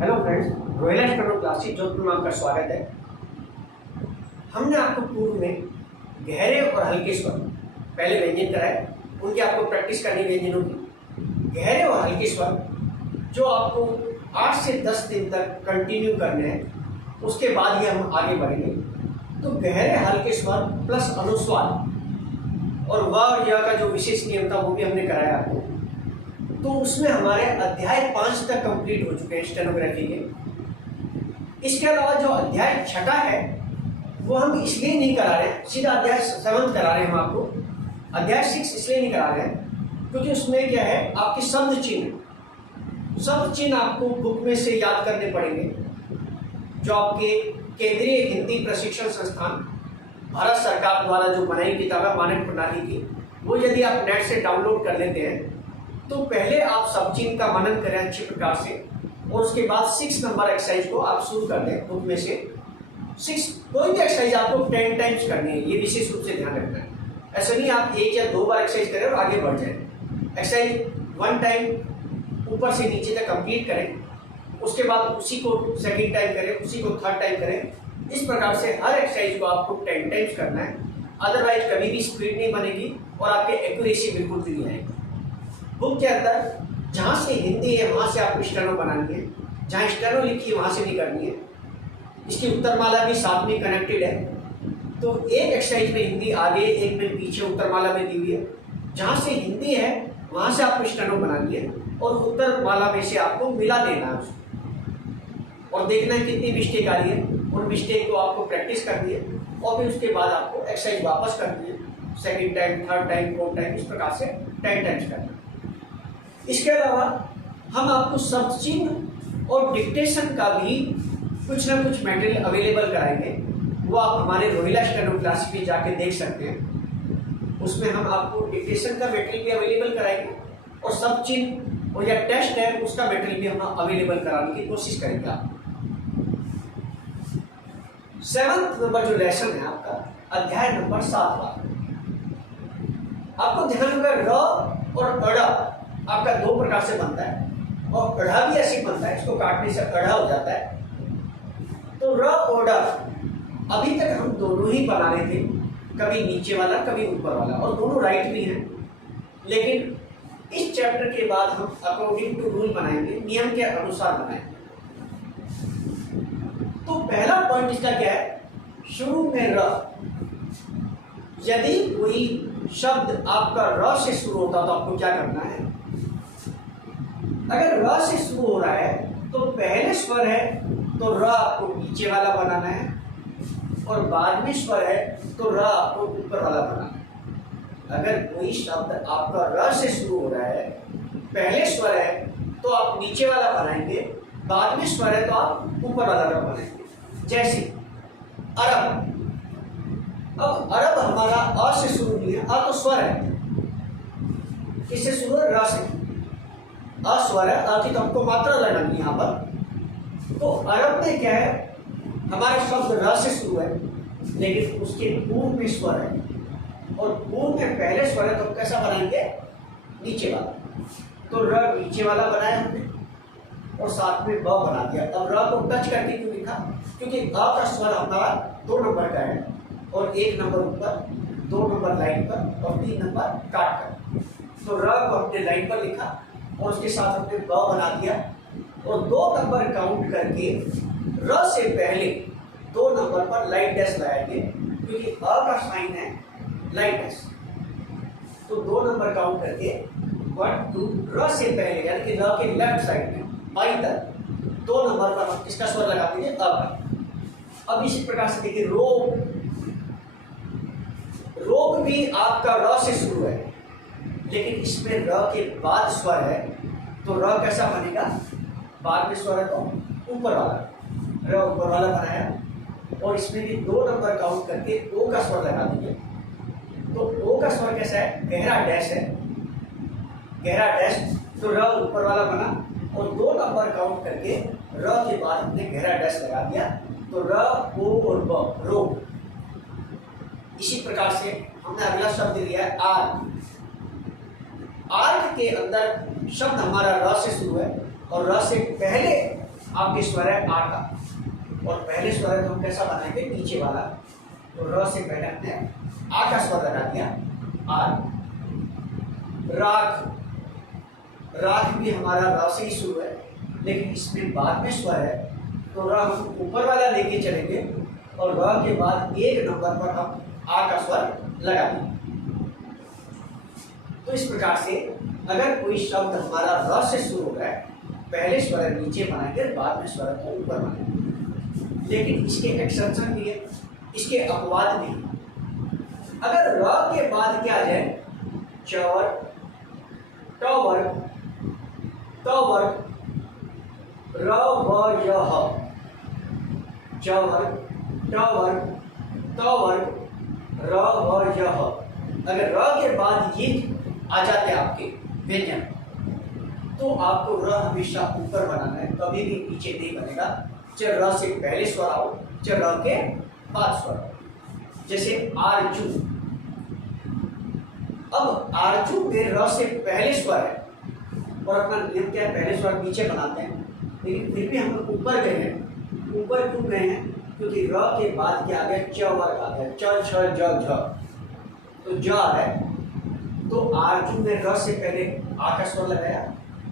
Hello friends, Rohila steno classes Jodhpur में आपका स्वागत है। हमने आपको पूर्व में गहरे और हल्के स्वर पहले व्यंजन कराए, उनकी आपको प्रैक्टिस करनी व्यंजनों की। गहरे और हल्के स्वर जो आपको 8 से 10 दिन तक कंटिन्यू करने हैं, उसके बाद ही हम आगे बढ़ेंगे। तो गहरे हल्के स्वर प्लस अनुस्वार और व और य का जो विशेष नियम था वो भी हमने कराया आपको। तो उसमें हमारे अध्याय 5 तक कंप्लीट हो चुके हैं स्टेनोग्राफी के। इसके अलावा जो अध्याय 6 है वो हम इसलिए नहीं करा रहे हैं, सीधा अध्याय 7 करा रहे हैं हम आपको। अध्याय 6 इसलिए नहीं करा रहे हैं क्योंकि उसमें क्या है, आपके शब्द चिन्ह आपको बुक में से याद करने पड़ेंगे। जो आपके केंद्रीय हिंदी प्रशिक्षण संस्थान भारत सरकार द्वारा जो बनाई किताब है मानक प्रणाली की, वो यदि आप नेट से डाउनलोड कर लेते हैं तो पहले आप सब चिन्ह का मनन करें अच्छे प्रकार से, और उसके बाद 6 नंबर एक्सरसाइज को आप शुरू कर दें। बुक में से 6 कोई भी एक्सरसाइज आपको 10 टाइम्स करनी है, ये विशेष रूप से ध्यान रखना है। ऐसा नहीं आप 1 या 2 बार एक्सरसाइज करें और आगे बढ़ जाए। एक्सरसाइज 1 टाइम ऊपर से नीचे तक कंप्लीट करें, उसके बाद उसी को सेकेंड टाइम करें, उसी को थर्ड टाइम करें। इस प्रकार से हर एक्सरसाइज को आपको 10 टाइम्स करना है, अदरवाइज कभी भी स्पीड नहीं बनेगी और आपके एक्यूरेसी बिल्कुल भी नहीं आएगी। बुक के अंदर जहाँ से हिंदी है वहाँ से आपको स्टेनो बनानी है, जहाँ स्टेनो लिखी है वहाँ से नहीं करनी है। इसकी उत्तरमाला भी साथ में कनेक्टेड है, तो एक एक्सरसाइज में हिंदी आगे, एक में पीछे उत्तरमाला में दी हुई है। जहाँ से हिंदी है वहाँ से आपको स्टेनो बनानी है और उत्तरमाला में से आपको मिला देना है उसको, और देखना है कितनी मिस्टेक आ रही है। उन मिस्टेक को आपको प्रैक्टिस करनी है और फिर उसके बाद आपको एक्सरसाइज वापस करनी है, second time, third time, fourth time, इस प्रकार से 10 टाइम्स करना है। इसके अलावा हम आपको शब्द चिन्ह और डिक्टेशन का भी कुछ ना कुछ मटेरियल अवेलेबल कराएंगे, वो आप हमारे रोहिला स्टेनो क्लास पे जाके देख सकते हैं। उसमें हम आपको डिक्टेशन का मटेरियल भी अवेलेबल कराएंगे और शब्द चिन्ह और या टेस्ट है उसका मटेरियल भी हम अवेलेबल कराने की कोशिश करेंगे। आप 7th नंबर जो लेसन है आपका, अध्याय नंबर 7वां, आपको ध्यान होगा र और अड़ा आपका 2 प्रकार से बनता है और अढ़ा भी ऐसे बनता है, इसको काटने से अढ़ा हो जाता है। तो र और ड अभी तक हम दोनों ही बना रहे थे, कभी नीचे वाला कभी ऊपर वाला, और दोनों राइट भी हैं। लेकिन इस चैप्टर के बाद हम अकॉर्डिंग टू रूल बनाएंगे, नियम के अनुसार बनाएंगे। तो पहला पॉइंट इसका क्या है, शुरू में र। यदि कोई शब्द आपका र से शुरू होता तो आपको क्या करना है, अगर र से शुरू हो रहा है तो पहले स्वर है तो र आपको नीचे वाला बनाना है, और बाद में स्वर है तो र आपको ऊपर वाला बनाना है। अगर कोई शब्द आपका र से शुरू हो रहा है, पहले स्वर है तो आप नीचे वाला बनाएंगे, बाद में स्वर है तो आप ऊपर वाला र बनाएंगे। जैसे अरब, अब अरब हमारा अ से शुरू नहीं है, अ तो स्वर है, किससे शुरू है, र से। अस्वर है, अ की तो हमको मात्रा लगानी यहाँ पर। तो अरब में क्या है, हमारा शब्द र से शुरू है लेकिन उसके पूर्व में स्वर है, और पूर्व में पहले स्वर है तो कैसा बनाएंगे, नीचे वाला। तो र नीचे वाला बनाया हमने और साथ में ब बना दिया। अब र को टच करके क्यों लिखा, क्योंकि अ का स्वर हमारा 2 नंबर का है, और 1 नंबर ऊपर, 2 नंबर लाइन पर और 3 नंबर काट कर। तो र को हमने लाइन पर लिखा और उसके साथ हमने ब बना दिया, और 2 नंबर काउंट करके र से पहले 2 नंबर पर लाइट डैश लगाएंगे, क्योंकि अ का साइन है लाइट डैश। तो 2 नंबर काउंट करके 1 2 र से पहले, यानी कि र के लेफ्ट साइड में बाई तरफ 2 नंबर पर हम किसका स्वर लगा देंगे, अ का। अब इसी प्रकार से देखिए, रोग, रोग भी आपका र से शुरू है लेकिन इसमें र के बाद स्वर है, तो र कैसा बनेगा, बाद में स्वर है तो ऊपर वाला, र ऊपर वाला बनाया, और इसमें भी 2 नंबर काउंट करके ओ का स्वर लगा देंगे। तो ओ का स्वर कैसा है, गहरा डैश है, गहरा डैश, तो र ऊपर वाला बना, और 2 नंबर काउंट करके र के बाद हमने गहरा डैश लगा दिया, तो र, ओ और ब, रोग। इसी प्रकार से हमने अगला शब्द लिया है आर्क। आर्क के अंदर शब्द हमारा र से शुरू है और र से पहले आपके स्वर है आ का, और पहले स्वर है तो हम कैसा बनाएंगे, नीचे वाला। तो र से पहले हमने आ का स्वर लगा दिया, आर। राग, राग भी हमारा र से ही शुरू है, लेकिन इसमें बाद में स्वर है, तो र हम ऊपर वाला लेके चलेंगे और र के बाद एक नंबर पर हम आ का स्वर लगा देंगे। तो इस प्रकार से अगर कोई शब्द हमारा र से शुरू हो रहा है, पहले स्वर नीचे बनाएंगे, बाद में स्वर को ऊपर बनाएंगे। लेकिन इसके एक्सेप्शन भी है, इसके अपवाद भी है। अगर र के बाद क्या आ जाए, चवर, टवर, तवर, र व य ह, चवर, टवर, तवर, र व य ह। अगर र के बाद ये आ जाते हैं आपके व्यंजन, तो आपको र हमेशा ऊपर बनाना है, कभी भी नीचे नहीं बनेगा। चाहे र से पहले स्वर आओ, चाहे र के बाद स्वर आओ। जैसे आरजू, अब आरजू में र से पहले स्वर है और अपना नियम क्या है, पहले स्वर नीचे बनाते हैं, लेकिन फिर भी हम लोग ऊपर गए हैं। ऊपर क्यों गए हैं, क्योंकि र के बाद क्या आ गया, च वर्ग आ गया, च छ ज झ, तो ज है। तो आरजू में र से पहले आ का स्वर लगाया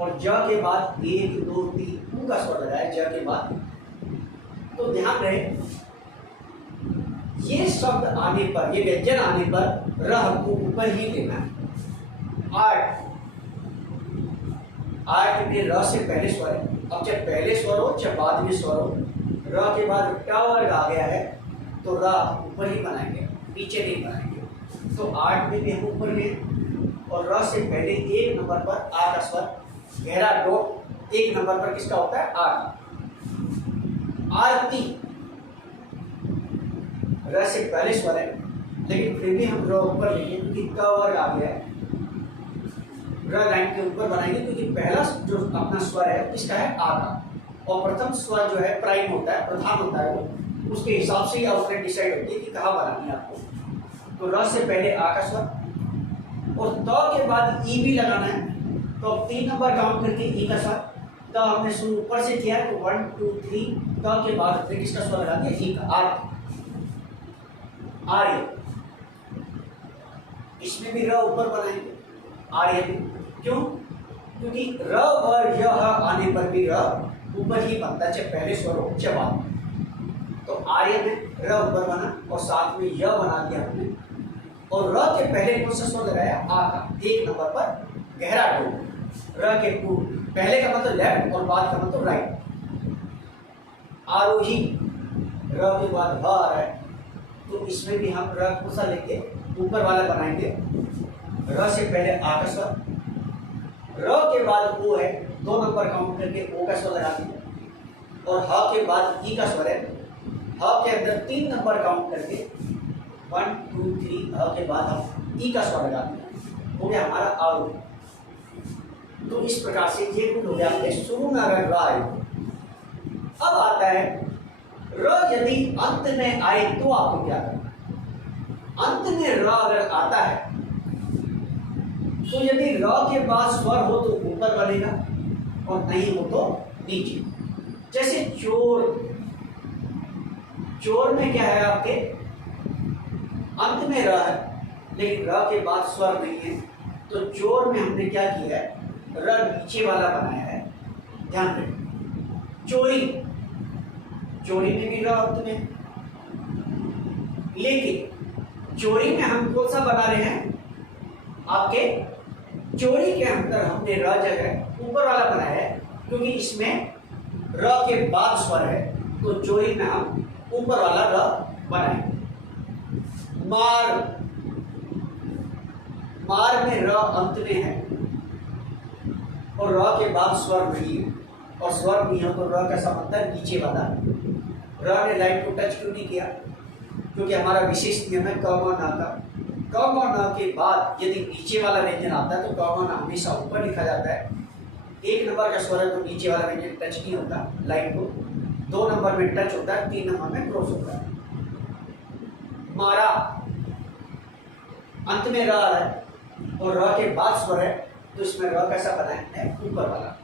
और ज के बाद 1 2 3 ऊ का स्वर लगाया, ज के बाद। तो ध्यान रहे, ये शब्द आने पर, ये व्यंजन आने पर र हमको ऊपर ही लेना है। आर्ट, आर्ट में र से पहले स्वर है। अब चाहे पहले स्वर हो चाहे बाद में स्वर हो, र के बाद ट वर्ग आ गया है, तो र ऊपर ही बनाएंगे, नीचे नहीं बनाएंगे। तो आर्ट में भी हम ऊपर में, और र से पहले एक नंबर पर आ का स्वर, गहरा डॉट एक नंबर पर किसका होता है, आ का। आरती, र से पहले स्वर है, लेकिन फिर भी हम र ऊपर लेंगे क्योंकि क वर्ग आ गया है। र लाइन के ऊपर बनाएंगे क्योंकि पहला जो अपना स्वर है किसका है, आ का, और प्रथम स्वर जो है प्राइम होता है, प्रधान होता है, वो उसके हिसाब से ही आउटलाइन डिसाइड होती है कि कहाँ बनानी है आपको। तो र से पहले आ का स्वर और त के बाद ई भी लगाना है, तो अब 3 नंबर काउंट करके ई का स्वर। तो हमने शुरू ऊपर से किया है, तो 1 2 3, त के बाद फिर किसका स्वर लगा दिया, ई का, आर। आर्य, इसमें भी र ऊपर बनाएंगे, आर्य भी। क्यों, क्योंकि र व य आने पर भी र ऊपर ही बनता है, चाहे पहले स्वर हो चाहे बाद में। तो आर्य में र ऊपर बना और साथ में य बना दिया हमने, और र के पहले कौन सा स्वर लगाया, आ का, एक नंबर पर गहरा डो। र के पूर्व, पहले का मतलब लेफ्ट और बाद का मतलब राइट। आरोही, र के बाद भ आ रहा है, तो इसमें भी हम र कौन सा लेंगे, ऊपर वाला बनाएंगे। र से पहले आ का स्वर, र के बाद ओ है, 2 नंबर काउंट करके ओ का स्वर लगा देंगे, और ह के बाद ई का स्वर है। ह के अंदर 3 नंबर काउंट करके 1 2 3, ह के बाद हम ई का स्वर लगा देंगे, हो गया हमारा आरोही। तो इस प्रकार से ये गुण हो गया आपके शुरू में अगर र आए। अब आता है र यदि अंत में आए तो आपको क्या करना है। अंत में र अगर आता है तो यदि र के बाद स्वर हो तो ऊपर बनेगा और नहीं हो तो नीचे। जैसे चोर, चोर में क्या है आपके, अंत में र है लेकिन र के बाद स्वर नहीं है, तो चोर में हमने क्या किया है, र नीचे वाला बनाया है, ध्यान रखें। चोरी, चोरी में भी र अंत में, लेकिन चोरी में हम कौन सा बना रहे हैं, आपके चोरी के अंदर हमने र जगह ऊपर वाला बनाया है, क्योंकि इसमें र के बाद स्वर है, तो चोरी में हम ऊपर वाला र बनाएंगे। मार, मार में र अंत में है और र के बाद स्वर नहीं है, और स्वर नहीं है तो र कैसा बनता है, नीचे वाला। र ने लाइन को टच क्यों नहीं किया, क्योंकि हमारा विशेष नियम है क म न का। क म न के बाद यदि नीचे वाला व्यंजन आता है तो क म न हमेशा ऊपर लिखा जाता है। 1 नंबर का स्वर है तो नीचे वाला व्यंजन टच नहीं होता लाइन को, 2 नंबर में टच होता है, 3 नंबर में क्रॉस होता है। मारा, अंत में र है और र के बाद स्वर है, तो इसमें र कैसा बना है, ऊपर वाला।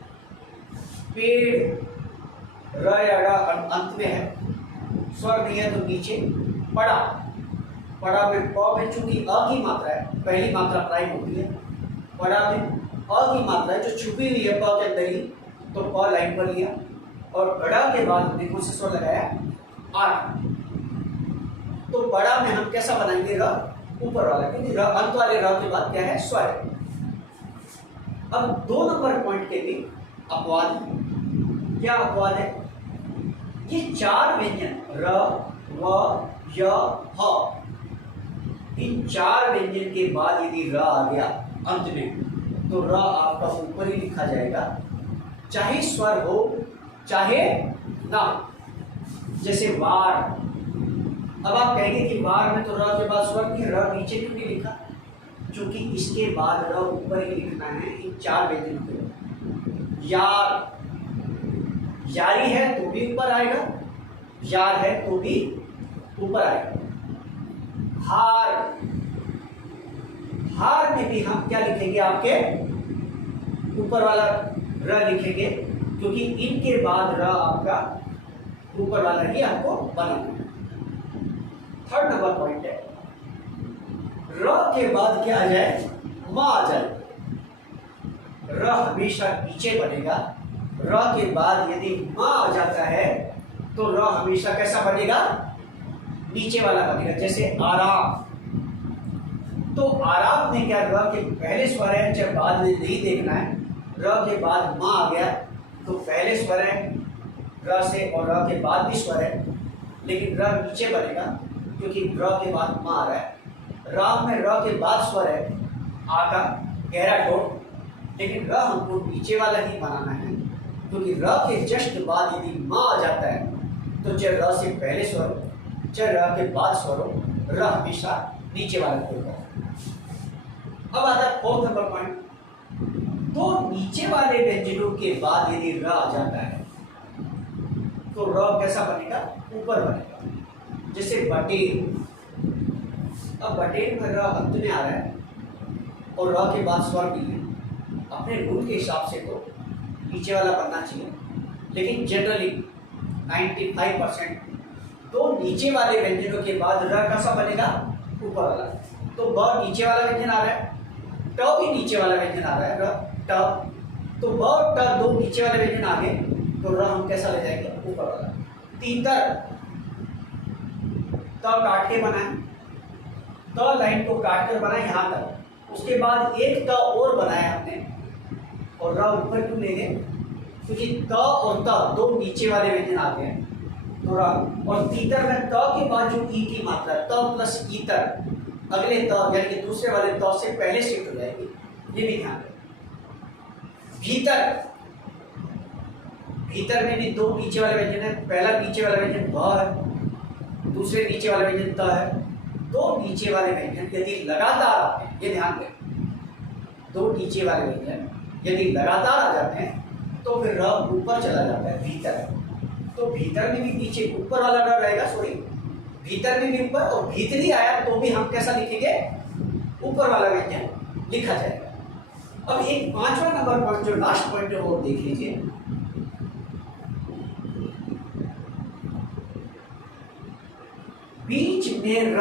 पेड़, र या ड़ अंत में है, स्वर नहीं है तो नीचे। पड़ा, पड़ा में प में चूंकि अ की मात्रा है, पहली मात्रा प्राइम होती है, पड़ा में अ की मात्रा है जो छुपी हुई है प के अंदर ही, तो प लाइन पर लिया और बड़ा के बाद हमने कौन सा स्वर लगाया, आठ। तो बड़ा में हम कैसा बनाएंगे, र ऊपर वाला, क्योंकि र अंत वाले र के बाद क्या है, स्वर है। अब 2 नंबर पॉइंट के भी अपवाद, क्या अपवाद है, ये 4 व्यंजन र व य ह, इन 4 व्यंजन के बाद यदि र आ गया अंत में तो र आपका ऊपर ही लिखा जाएगा, चाहे स्वर हो चाहे ना। जैसे वार, अब आप कहेंगे कि वार में तो र के बाद स्वर नहीं, र नीचे क्यों नहीं लिखा, क्योंकि इसके बाद र ऊपर ही लिखना है इन 4 व्यंजनों के। यार, यारी है तो भी ऊपर आएगा, यार है तो भी ऊपर आएगा। हार, हार में भी हम क्या लिखेंगे, आपके ऊपर वाला र लिखेंगे, क्योंकि इनके बाद र आपका ऊपर वाला ही आपको बनाना है। 3rd नंबर पॉइंट है, र के बाद क्या आ जाए, म आ जाए। र हमेशा नीचे बनेगा, र के बाद यदि म आ जाता है तो र हमेशा कैसा बनेगा, नीचे वाला बनेगा। जैसे आराम, तो आराम में क्या, र के पहले स्वर है, जब बाद में नहीं देखना है, र के बाद म आ गया तो पहले स्वर है र से और र के बाद भी स्वर है, लेकिन र नीचे बनेगा क्योंकि र के बाद म आ रहा है। राम में र के बाद स्वर है आ का गहरा टोन, लेकिन र हमको नीचे वाला ही बनाना है, क्योंकि र के जस्ट बाद यदि म आ जाता है तो चाहे र से पहले स्वर हो चाहे र के बाद स्वर हो, र हमेशा नीचे वाला होगा। अब आता है 4th नंबर पॉइंट, तो नीचे वाले व्यंजनों के बाद यदि र आ जाता है तो र कैसा बनेगा, ऊपर बनेगा। जैसे बटेर, अब बटेर में र अंत में आ रहा है और र के बाद स्वर भी है, अपने रूल के हिसाब से तो नीचे वाला बनना चाहिए, लेकिन जनरली 95% तो नीचे वाले व्यंजनों के बाद र कैसा बनेगा, ऊपर वाला। तो ब नीचे वाला व्यंजन आ रहा है, ट भी नीचे वाला व्यंजन आ रहा है, र ट, तो ब और ट दो नीचे वाले व्यंजन आ गए तो र हम कैसा ले जाएंगे, ऊपर वाला। तीतर, त काट के बनाए, त लाइन को काट कर बनाए यहां तक, उसके बाद एक त और बनाया हमने और र ऊपर क्यों ले गए, क्योंकि त और त दो नीचे वाले व्यंजन आ गए तो र। और तीतर में त के बाद जो ई की मात्रा है, त प्लस ईतर, अगले त यानी कि दूसरे वाले त से पहले शिफ्ट हो जाएगी, ये भी ध्यान रखें। भीतर, भीतर में भी दो नीचे वाले व्यंजन है, पहला नीचे वाला व्यंजन भ है, दूसरे नीचे वाला व्यंजन त है। दो नीचे वाले व्यंजन यदि लगातार आते हैं, ये ध्यान रखें, दो नीचे वाले व्यंजन यदि लगातार आ जाते हैं तो फिर र ऊपर चला जाता है, भीतर। तो भीतर में भी नीचे ऊपर वाला र रहेगा, सॉरी भीतर में भी ऊपर, और भीतरी आया तो भी हम कैसा लिखेंगे, ऊपर वाला व्यंजन लिखा जाएगा। अब एक 5वां नंबर पॉइंट जो लास्ट पॉइंट है वो देख लीजिए। बीच में र,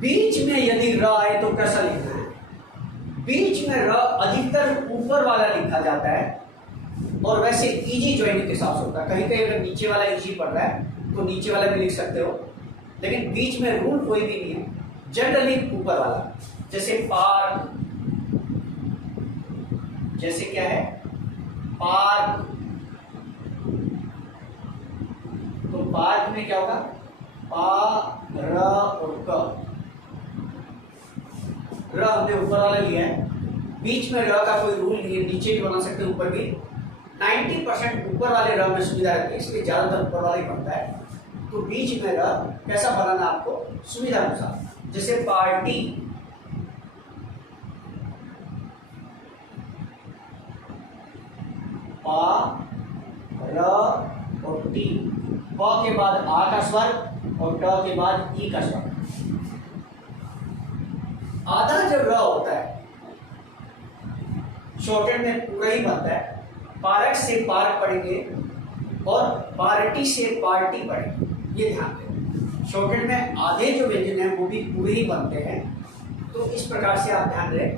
बीच में यदि र आए तो कैसा लिखना है, बीच में र अधिकतर ऊपर वाला लिखा जाता है, और वैसे इजी ज्वाइनिंग के हिसाब से होता है। कहीं कहीं अगर नीचे वाला इजी पड़ रहा है तो नीचे वाला भी लिख सकते हो, लेकिन बीच में रूल कोई भी नहीं है, जनरली ऊपर वाला। जैसे पार्क, जैसे क्या है पार्क, तो पार्क में क्या होगा, पा र और क, र हमने ऊपर वाला लिया है, बीच में र का कोई रूल नहीं है, नीचे भी बना सकते हैं ऊपर भी। 90% ऊपर वाले र में सुविधा रहती है, इसलिए ज्यादातर ऊपर वाला ही बनता है। तो बीच में र कैसा बनाना आपको सुविधा अनुसार। जैसे पार्टी, पा र और टी, प के बाद आ का स्वर और ट के बाद ई का स्वर। आधा जब र होता है शॉर्टेड में पूरा ही बनता है। पारक से पार्क पढ़ेंगे और पार्टी से पार्टी पढ़ेंगे, ये ध्यान दें। शॉर्टेड में आधे जो व्यंजन है वो भी पूरे ही बनते हैं, तो इस प्रकार से आप ध्यान दें।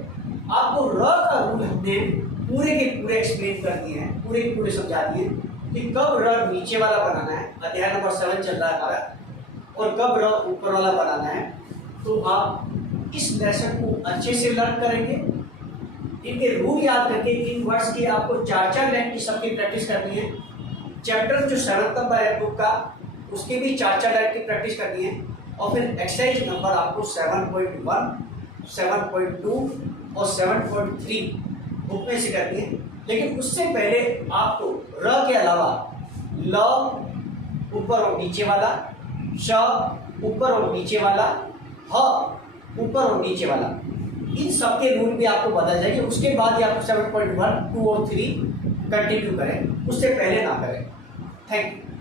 आपको र का रूल हमने पूरे के पूरे एक्सप्लेन कर दिए हैं, पूरे के पूरे समझा दिए कि कब र नीचे वाला बनाना है, अध्याय नंबर 7 चल रहा है हमारा, और कब र ऊपर वाला बनाना है। तो आप इस लेसन को अच्छे से लर्न करेंगे, इनके रूल याद करके इन वर्ड्स की आपको 4-4 लाइन की सबकी प्रैक्टिस करनी है। चैप्टर जो 7 नंबर है बुक का, उसकी भी 4-4 लाइन की प्रैक्टिस करनी है। और फिर एक्सरसाइज नंबर आपको 7.1, 7.2 और 7.3 बुक में से करनी है। लेकिन उससे पहले आपको र के अलावा ल ऊपर और नीचे वाला, श ऊपर और नीचे वाला, ह ऊपर और नीचे वाला, इन सबके रूल भी आपको बदल जाएंगे। उसके बाद ही आप 7.1, 2 और 3 कंटिन्यू करें, उससे पहले ना करें। Thank you.